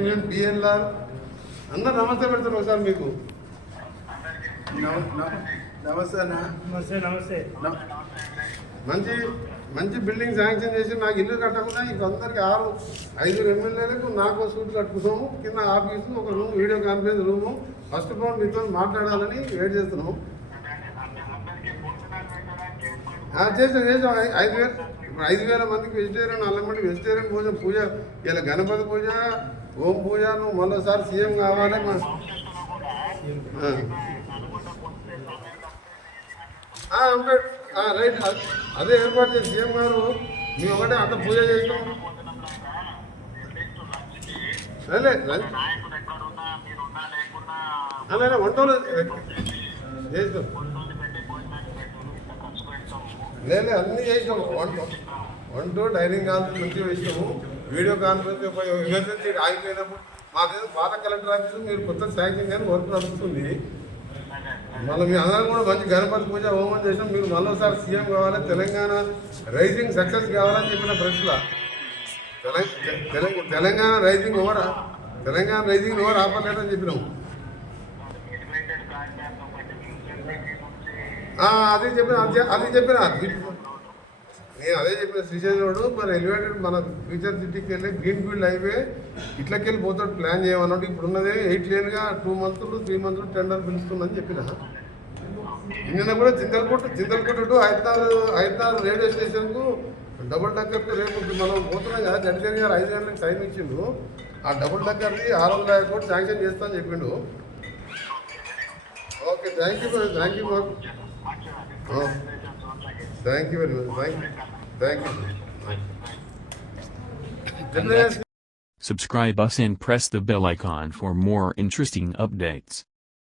Union BNR అందరు నమస్తే పెడతారు ఒకసారి మీకు. నమస్తే అన్న. నమస్తే. మంచి మంచి బిల్డింగ్ శాంక్షన్ చేసి నాకు ఇల్లు కట్టకుండా ఇంక అందరికి 5 ఎమ్మెల్యేలకు నాకు సూట్ కట్టుకున్నాము. కింద ఆఫీసు, ఒక room, video conference room. First of all మీతో మాట్లాడాలని వెయిట్ చేస్తున్నాము. చేసాం 5,000 ఇప్పుడు 5,000 మందికి వెజిటేరియన్, అల్లమండి వెజిటేరియన్ భోజనం పూజ. ఇలా గణపతి పూజ, ఓం పూజ. నువ్వు మరోసారి సీఎం కావాలి. రైట్, అదే ఏర్పాటు చేసి సీఎం గారు మేము ఒకటే అంత పూజ చేసినాం. అలాగే వంటలు చేసినాం. లేదు అన్నీ చేసినాము. వంట డైనింగ్ హాల్ మంచిగా వేసినాము. వీడియో కాన్ఫరెన్స్ ఎమర్జెన్సీ ఆగిపోయినప్పుడు మాకేదో పాత కలెక్టర్ ఆఫీసు మీరు కొత్త శాంక్షన్ కానీ వర్క్ నడుస్తుంది. మళ్ళీ మీ అందరం కూడా మంచి గణపతి పూజ హోమం చేసినాం. మీరు మరోసారి సీఎం కావాలి, తెలంగాణ రైజింగ్ సక్సెస్ కావాలని చెప్పిన ప్రశ్న. తెలంగాణ రైజింగ్ ఓవర్ ఆపలేదని చెప్పినాము. అది చెప్పిన నేను అదే చెప్పిన. శ్రీశైలం రోడ్డు మన ఎలివేటెడ్ మన ఫ్యూచర్ సిటీకి వెళ్ళి గ్రీన్ ఫీల్డ్ హైవే ఇట్లకెళ్ళి పోతాడు ప్లాన్ చేయమన్నట్టు. ఇప్పుడు ఉన్నదే 8 లేన్గా 2 మంత్స్ 3 మంత్స్ టెండర్ పిలుస్తుందని చెప్పిన. నిన్న కూడా చింతలకోట టు హైదరాబాద్ రైల్వే స్టేషన్కు డబుల్ డక్కర్కు రేపు మనం పోతున్నాం కదా. జడ్జి గారు 5 గంటలకు టైం ఇచ్చిండు. ఆ డబుల్ డక్కర్ది 600 కోట్లు శాంక్షన్ చేస్తా అని చెప్పిండు. Okay, thank you very much. Thank you. Subscribe us and press the bell icon for more interesting updates.